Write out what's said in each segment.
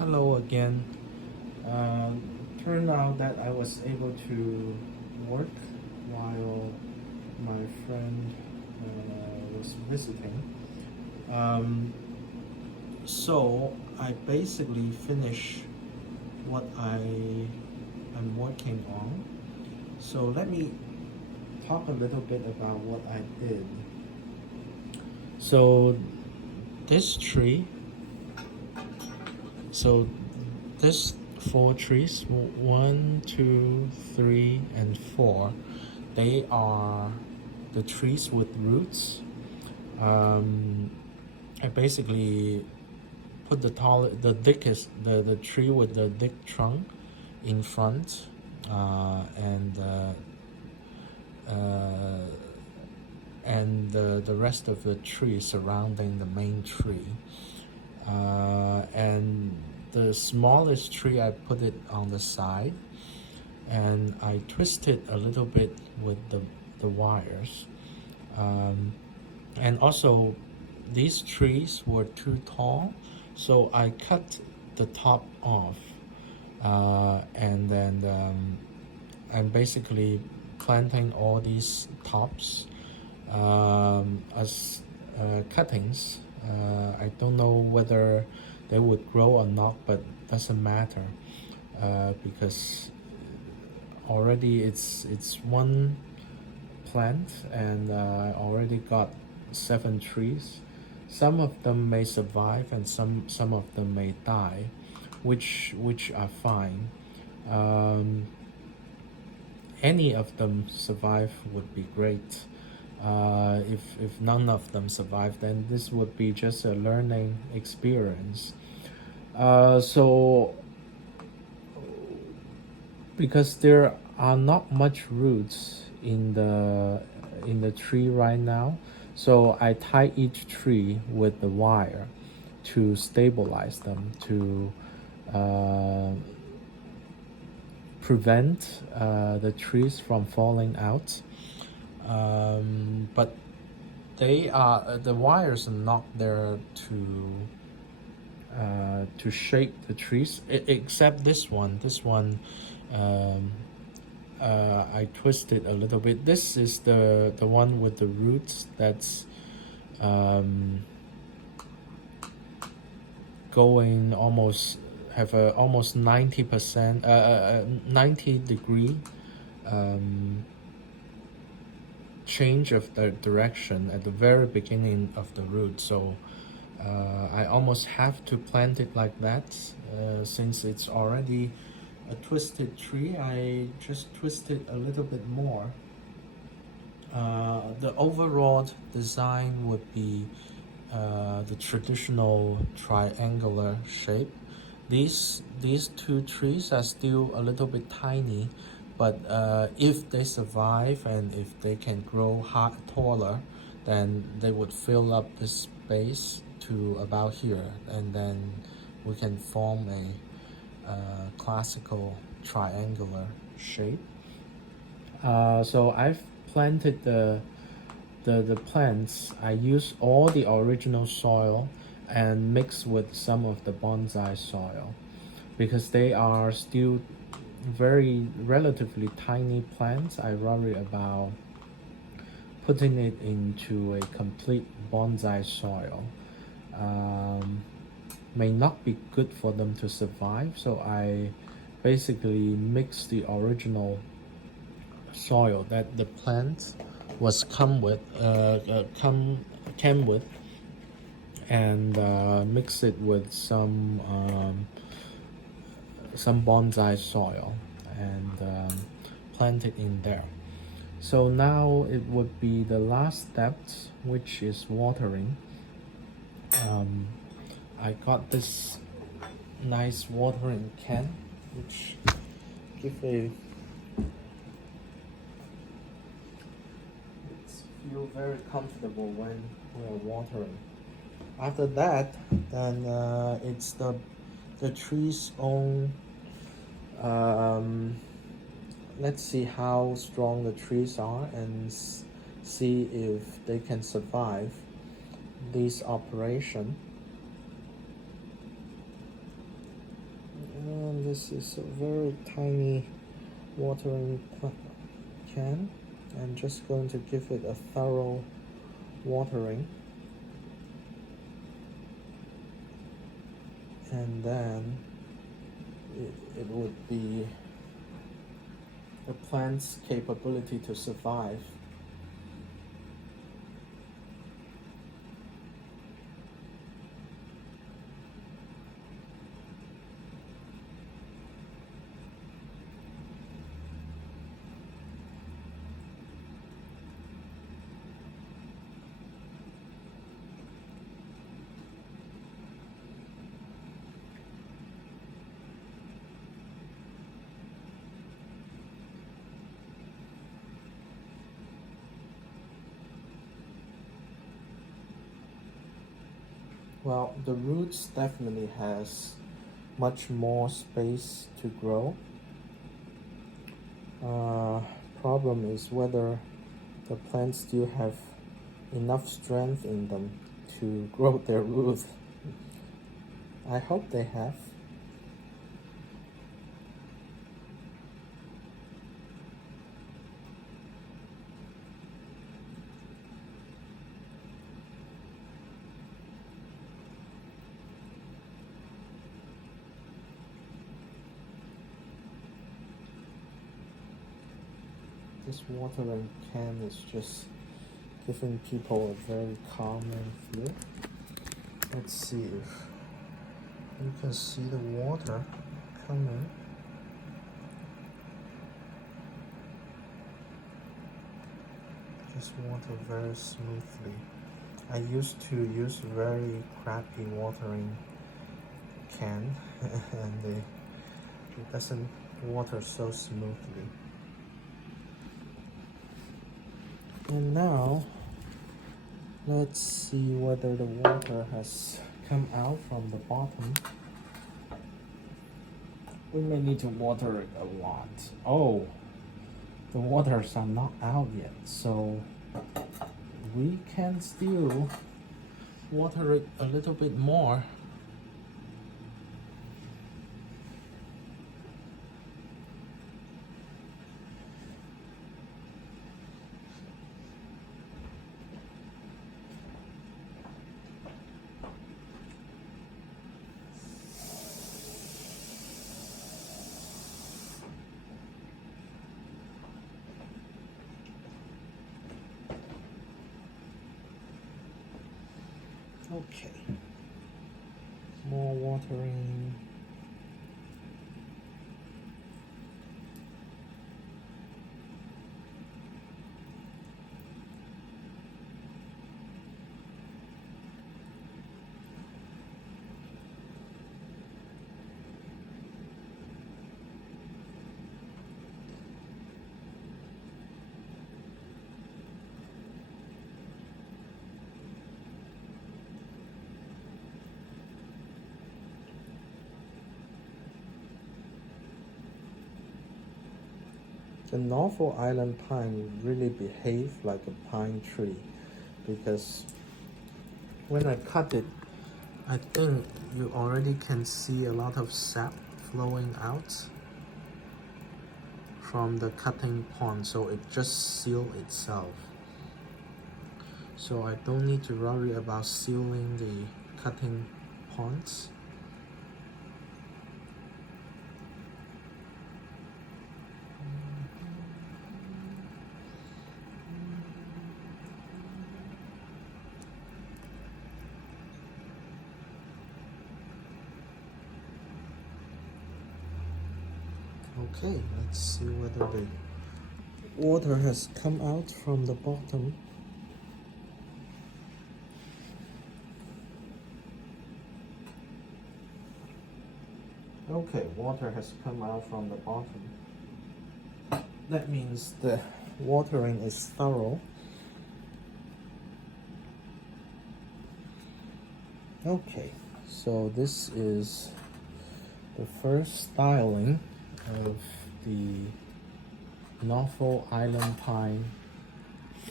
Hello again. Turned out that I was able to work while my friend was visiting. Um, so I basically finished what I am working on. So let me talk a little bit about what I did. So this tree, so this four trees, one, two, three, and four, they are the trees with roots. Um, I basically put the thickest, the tree with the thick trunk in front, uh, and the rest of the tree surrounding the main tree. And the smallest tree, I put it on the side, and I twisted a little bit with the wires. Um, and also, these trees were too tall, so I cut the top off, and then I'm basically planting all these tops as cuttings. I don't know whether they would grow or not, but doesn't matter because already it's one plant, and I already got 7 trees. Some of them may survive, and some of them may die, which are fine. Um, any of them survive would be great. If none of them survive, then this would be just a learning experience. So because there are not much roots in the tree right now, so I tie each tree with the wire to stabilize them, to uh, prevent the trees from falling out. But the wires are not there to shape the trees, except this one. This one, um, I twisted a little bit. This is the one with the roots that's um, going almost have a almost 90%, 90-degree um, change of the direction at the very beginning of the root. So I almost have to plant it like that. Since it's already a twisted tree, I just twist it a little bit more. The overall design would be the traditional triangular shape. These 2 trees are still a little bit tiny, but if they survive and if they can grow taller, then they would fill up the space to about here, and then we can form a classical triangular shape. So I've planted the plants. I use all the original soil and mix with some of the bonsai soil because they are still very relatively tiny plants. I worry about putting it into a complete bonsai soil. May not be good for them to survive, so I basically mix the original soil that the plant was came with, and mix it with some bonsai soil, and plant it in there. So now it would be the last step, which is watering. I got this nice watering can, which give a feel very comfortable when we're watering. After that, then it's the tree's own. Um, let's see how strong the trees are and see if they can survive this operation. This is a very tiny watering can. I'm just going to give it a thorough watering, and then it would be the plant's capability to survive. Well, the roots definitely has much more space to grow. Problem is whether the plants still have enough strength in them to grow their roots. I hope they have. This watering can is just giving people a very calming feel. Let's see if you can see the water coming. Just water very smoothly. I used to use very crappy watering can and it doesn't water so smoothly. And now let's see whether the water has come out from the bottom. We may need to water it a lot. Oh, the waters are not out yet, so we can still water it a little bit more. Okay, more watering. The Norfolk Island Pine really behaved like a pine tree, because when I cut it, I think you already can see a lot of sap flowing out from the cutting point, so it just sealed itself. So I don't need to worry about sealing the cutting points. Okay, let's see whether the water has come out from the bottom. Okay, water has come out from the bottom. That means the watering is thorough. Okay, so this is the first styling of the Norfolk Island Pine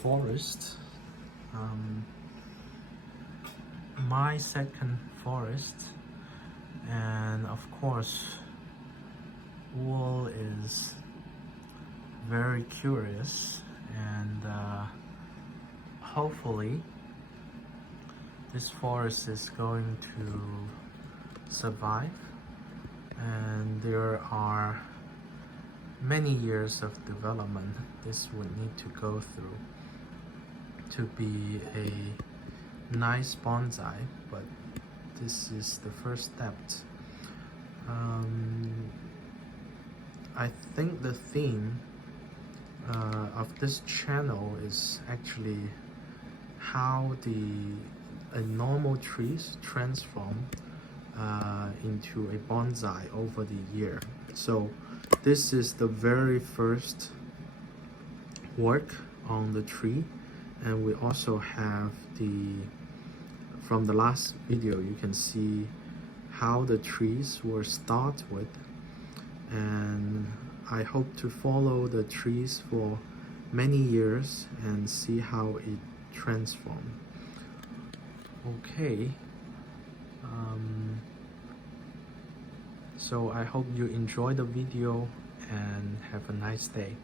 forest. My second forest, and of course wool is very curious, and hopefully this forest is going to survive, and there are many years of development this would need to go through to be a nice bonsai, but this is the first step. I think the theme of this channel is actually how a normal trees transform into a bonsai over the year. So this is the very first work on the tree, and we also have from the last video you can see how the trees were started with, and I hope to follow the trees for many years and see how it transformed. Okay, so I hope you enjoy the video and have a nice day.